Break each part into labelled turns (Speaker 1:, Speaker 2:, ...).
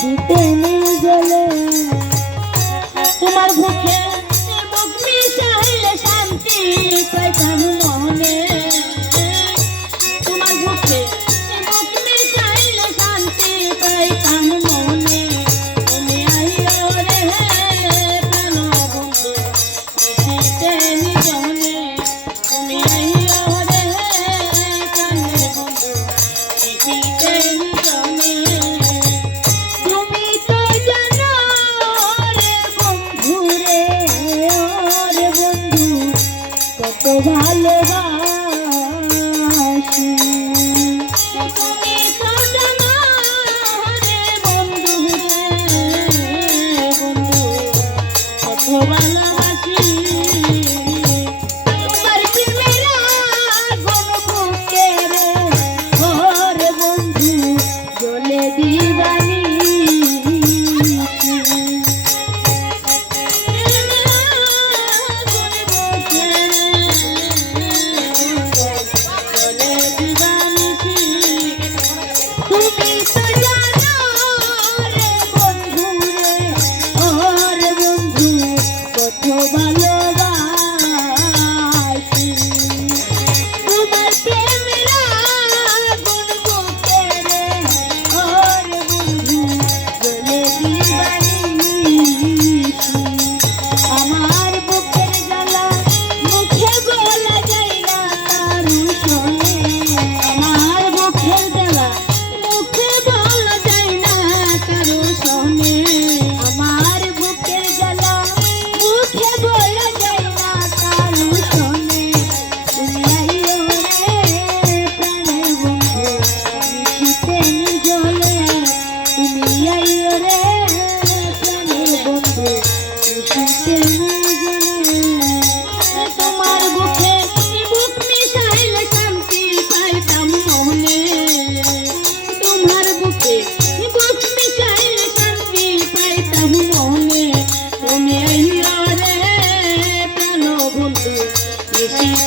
Speaker 1: প্রেমের জলে
Speaker 2: তোমার মুখে মুখ মিশাইলে শান্তি পাইতাম মনে
Speaker 1: এত ভালোবাসি।
Speaker 2: বন্ধু বন্ধু এত ভালোবাসি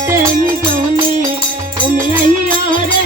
Speaker 2: তেন জনে তুমি আইয়া রে।